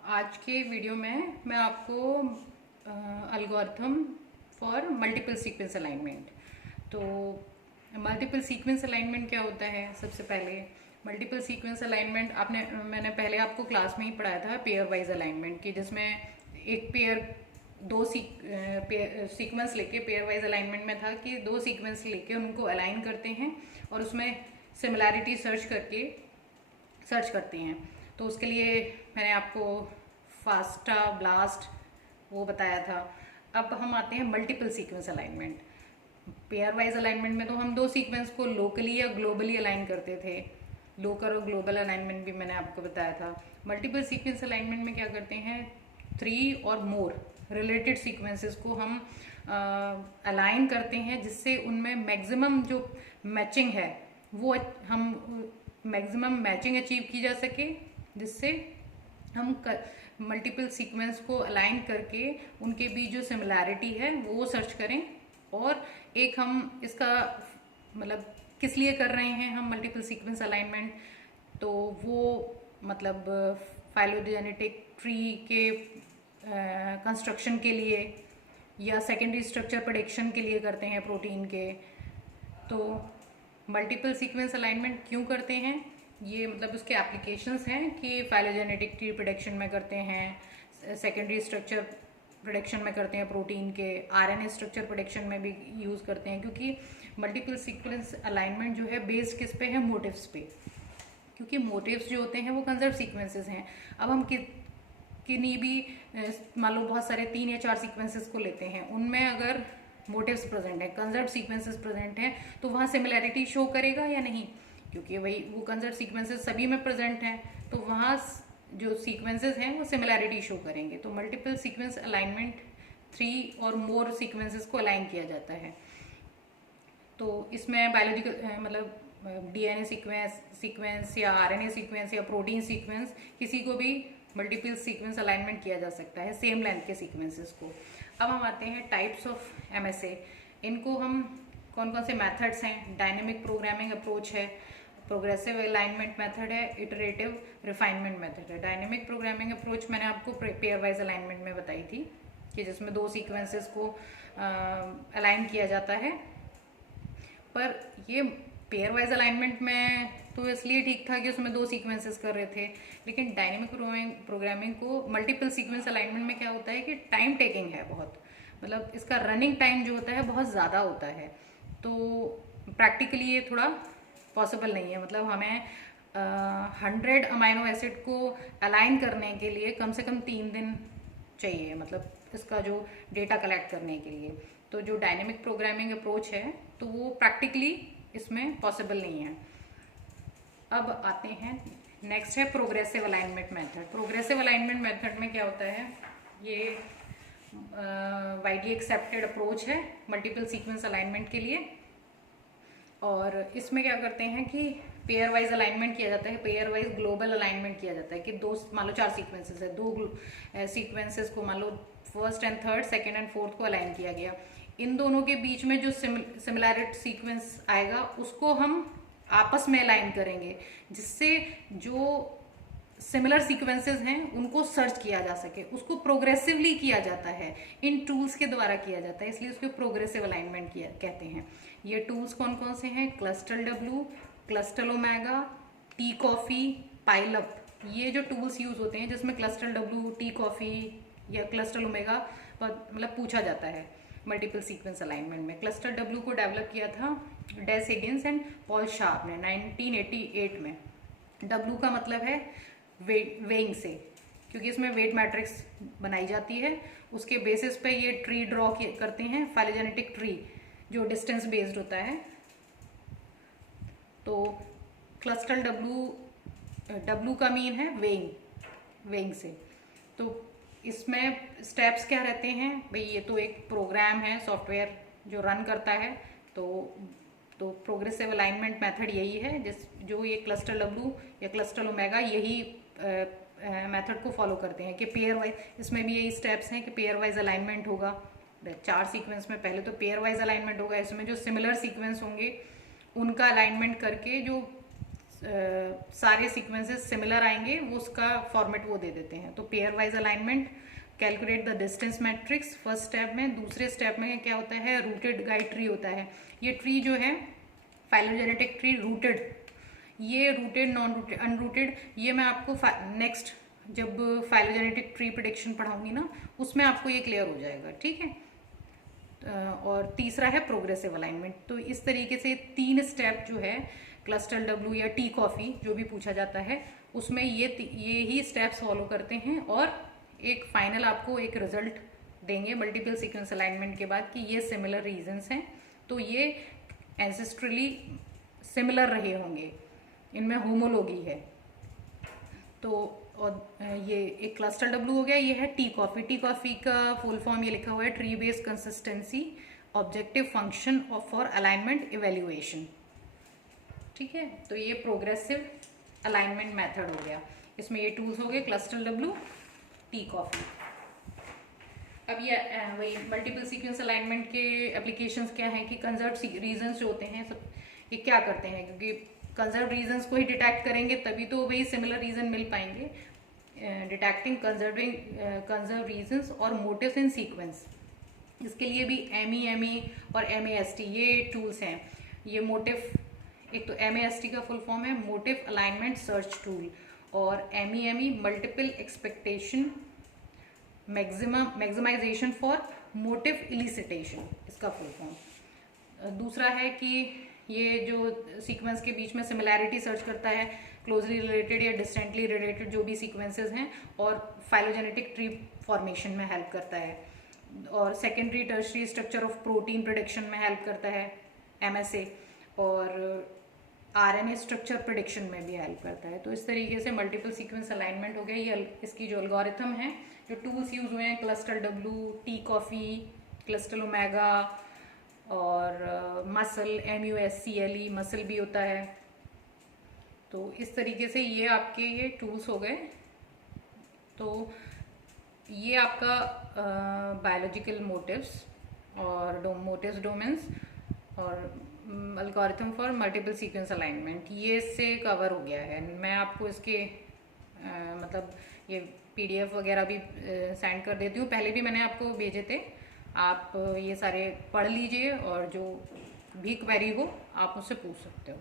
आज के वीडियो में मैं आपको algorithm for multiple sequence alignment. तो मल्टीपल सीक्वेंस अलाइनमेंट क्या होता है? सबसे पहले मल्टीपल सीक्वेंस अलाइनमेंट मैंने पहले आपको क्लास में ही पढ़ाया था पेयर वाइज अलाइनमेंट की, जिसमें एक पेयर दो सीक्वेंस लेके पेयर वाइज अलाइनमेंट में था कि दो सीक्वेंस लेके उनको अलाइन करते हैं और उसमें सिमिलैरिटी सर्च करते हैं। तो उसके लिए मैंने आपको फास्टा ब्लास्ट वो बताया था। अब हम आते हैं multiple sequence alignment. Pair wise alignment में तो हम दो सीक्वेंस को लोकली या ग्लोबली अलाइन करते थे। लोकल और ग्लोबल अलाइनमेंट भी मैंने आपको बताया था। मल्टीपल सीक्वेंस अलाइनमेंट में क्या करते हैं, 3 और मोर रिलेटेड सीक्वेंसेस को हम अलाइन करते हैं, जिससे उनमें मैक्सिमम जो मैचिंग है वो हम मैक्सिमम मैचिंग अचीव की जा सके, जिससे हम मल्टीपल सीक्वेंस को अलाइन करके उनके बीच जो सिमिलैरिटी है वो सर्च करें। और एक हम इसका मतलब किस लिए कर रहे हैं हम मल्टीपल सीक्वेंस अलाइनमेंट, तो वो मतलब फाइलोजेनेटिक ट्री के कंस्ट्रक्शन के लिए या सेकेंडरी स्ट्रक्चर प्रेडिक्शन के लिए करते हैं प्रोटीन के। तो मल्टीपल सीक्वेंस अलाइनमेंट क्यों करते हैं, ये मतलब उसके एप्लीकेशंस हैं कि फाइलोजेनेटिक ट्री प्रेडिक्शन में करते हैं, सेकेंडरी स्ट्रक्चर प्रेडिक्शन में करते हैं प्रोटीन के, आरएनए स्ट्रक्चर प्रेडिक्शन में भी यूज़ करते हैं। क्योंकि मल्टीपल सीक्वेंस अलाइनमेंट जो है बेस्ड किस पे है, मोटिव्स पे। क्योंकि मोटिव्स जो होते हैं वो कंजर्व सीक्वेंसेस हैं। अब हम किन्हीं भी मान लो बहुत सारे 3 या 4 सीक्वेंसेस को लेते हैं, उनमें अगर मोटिव्स प्रेजेंट है, कंजर्व सीक्वेंसेस प्रेजेंट हैं, तो वहाँ सिमिलैरिटी शो करेगा या नहीं? क्योंकि वही वो कंजर्व सीक्वेंसेस सभी में प्रेजेंट हैं, तो वहाँ जो सीक्वेंसेस हैं वो सिमिलैरिटी शो करेंगे। तो मल्टीपल सीक्वेंस अलाइनमेंट 3 और मोर सीक्वेंसेस को अलाइन किया जाता है। तो इसमें बायोलॉजिकल मतलब डीएनए सीक्वेंस या आरएनए सीक्वेंस या प्रोटीन सीक्वेंस, किसी को भी मल्टीपल सीक्वेंस अलाइनमेंट किया जा सकता है, सेम लेंथ के सीक्वेंसेस को। अब हम आते हैं टाइप्स ऑफ एमएसए। इनको हम कौन कौन से मेथड्स हैं, डायनेमिक प्रोग्रामिंग अप्रोच है, प्रोग्रेसिव अलाइनमेंट मेथड है, इटरेटिव रिफाइनमेंट मेथड है। डायनेमिक प्रोग्रामिंग अप्रोच मैंने आपको पेयर वाइज अलाइनमेंट में बताई थी कि जिसमें दो सीक्वेंसेस को अलाइन किया जाता है। पर ये पेयर वाइज अलाइनमेंट में तो इसलिए ठीक था कि उसमें दो सीक्वेंसेस कर रहे थे, लेकिन डायनेमिक प्रोग्रामिंग को मल्टीपल सीक्वेंस अलाइनमेंट में क्या होता है कि टाइम टेकिंग है बहुत, मतलब इसका रनिंग टाइम जो होता है बहुत ज़्यादा होता है। तो प्रैक्टिकली ये थोड़ा पॉसिबल नहीं है। मतलब हमें 100 अमाइनो एसिड को अलाइन करने के लिए कम से कम 3 दिन चाहिए, मतलब इसका जो डेटा कलेक्ट करने के लिए। तो जो डायनेमिक प्रोग्रामिंग अप्रोच है तो वो प्रैक्टिकली इसमें पॉसिबल नहीं है। अब आते हैं, नेक्स्ट है progressive alignment method. Progressive alignment method में क्या होता है, ये वाइडली एक्सेप्टेड अप्रोच है मल्टीपल सीक्वेंस अलाइनमेंट के लिए। और इसमें क्या करते हैं कि पेयर वाइज अलाइनमेंट किया जाता है, पेयर वाइज ग्लोबल अलाइनमेंट किया जाता है कि दो मान लो 4 सीक्वेंसेस है, दो सीक्वेंसेस को मान लो first and third, second and fourth को अलाइन किया गया। इन दोनों के बीच में जो सिमिलैरिटी सीक्वेंस आएगा उसको हम आपस में अलाइन करेंगे, जिससे जो सिमिलर सीक्वेंसेस हैं उनको सर्च किया जा सके। उसको प्रोग्रेसिवली किया जाता है, इन टूल्स के द्वारा किया जाता है, इसलिए उसको प्रोग्रेसिव अलाइनमेंट कहते हैं। ये टूल्स कौन कौन से हैं, Clustal W, Clustal Omega, T Coffee, pileup. ये जो टूल्स यूज होते हैं जिसमें क्लस्टल डब्ल्यू, टी कॉफी या क्लस्टल ओमेगा मतलब पूछा जाता है मल्टीपल सीक्वेंस अलाइनमेंट में। क्लस्टल डब्ल्यू को डेवलप किया था डेस हिगिंस एंड पॉल शार्प ने 1988 में। डब्ल्यू का मतलब है वेइंग से, क्योंकि इसमें वेट मैट्रिक्स बनाई जाती है, उसके बेसिस पे ये ट्री ड्रॉ करते हैं, फाइलोजेनेटिक ट्री जो डिस्टेंस बेस्ड होता है। तो क्लस्टल डब्ल्यू का मीन है वेइंग से। तो इसमें स्टेप्स क्या रहते हैं भाई, ये तो एक प्रोग्राम है, सॉफ्टवेयर जो रन करता है। तो प्रोग्रेसिव अलाइनमेंट मेथड यही है जो ये क्लस्टल डब्ल्यू या क्लस्टल ओमेगा यही मेथड को फॉलो करते हैं कि पेयर वाइज, इसमें भी यही स्टेप्स हैं कि पेयर वाइज अलाइनमेंट होगा 4 सीक्वेंस में। पहले तो पेयर वाइज अलाइनमेंट होगा, इसमें जो सिमिलर सीक्वेंस होंगे उनका अलाइनमेंट करके जो सारे सीक्वेंसेस सिमिलर आएंगे, वो उसका फॉर्मेट वो दे देते हैं। तो pair wise alignment, calculate the distance matrix first step में। दूसरे स्टेप में क्या होता है, रूटेड गाइड ट्री होता है। ये ट्री जो है फाइलोजेनेटिक ट्री रूटेड, ये रूटेड, नॉन रूटेड, अनरूटेड, ये मैं आपको नेक्स्ट जब फाइलोजेनेटिक ट्री प्रेडिक्शन पढ़ाऊंगी ना, उसमें आपको ये क्लियर हो जाएगा, ठीक है। और तीसरा है प्रोग्रेसिव अलाइनमेंट। तो इस तरीके से 3 स्टेप जो है क्लस्टर डब्ल्यू या टी कॉफ़ी जो भी पूछा जाता है उसमें ये ही स्टेप्स फॉलो करते हैं, और एक फाइनल आपको एक रिजल्ट देंगे मल्टीपल सीक्वेंस अलाइनमेंट के बाद कि ये सिमिलर रीजंस हैं, तो ये एंसेस्ट्रली सिमिलर रहे होंगे, इनमें होमोलॉगी है। तो और ये एक क्लस्टर डब्ल्यू हो गया, ये है टी कॉफ़ी। टी कॉफ़ी का फुल फॉर्म ये लिखा हुआ है, tree based consistency objective function for alignment evaluation, ठीक है। तो ये प्रोग्रेसिव अलाइनमेंट मेथड हो गया। इसमें ये टूल्स हो गए क्लस्टर डब्ल्यू, टी कॉफ़ी। अब ये वही मल्टीपल सीक्वेंस अलाइनमेंट के एप्लीकेशंस क्या हैं कि कंजर्व रीजंस जो होते हैं सब ये क्या करते हैं, क्योंकि कंजर्व रीजंस को ही डिटेक्ट करेंगे तभी तो वही सिमिलर रीजन मिल पाएंगे। डिटेक्टिंग कंजर्व रीजंस और मोटिव्स इन सीक्वेंस, इसके लिए भी MEME और MAST ये टूल्स हैं। ये मोटिव, एक तो MAST का फुल फॉर्म है मोटिव अलाइनमेंट सर्च टूल, और MEME multiple expectation maximization for motif elicitation, इसका फुल फॉर्म। दूसरा है कि ये जो सीक्वेंस के बीच में सिमिलैरिटी सर्च करता है, क्लोजली रिलेटेड या डिस्टेंटली रिलेटेड जो भी सीक्वेंसेस हैं, और फाइलोजेनेटिक ट्री फॉर्मेशन में हेल्प करता है, और secondary tertiary structure of protein prediction में हेल्प करता है MSA, और RNA स्ट्रक्चर प्रिडिक्शन में भी हेल्प करता है। तो इस तरीके से मल्टीपल सीक्वेंस अलाइनमेंट हो गया। ये इसकी जो एल्गोरिथम है, जो टूल्स यूज हुए हैं, cluster W, tea coffee, cluster omega, और मसल MUSCLE, मसल भी होता है। तो इस तरीके से ये आपके ये टूल्स हो गए। तो ये आपका बायोलॉजिकल मोटिव्स और मोटिव्स डोमेन्स और algorithm for multiple sequence alignment, ये इससे कवर हो गया है। मैं आपको इसके मतलब ये PDF वगैरह भी सेंड कर देती हूँ, पहले भी मैंने आपको भेजे थे। आप ये सारे पढ़ लीजिए, और जो भी क्वेरी हो आप मुझसे पूछ सकते हो।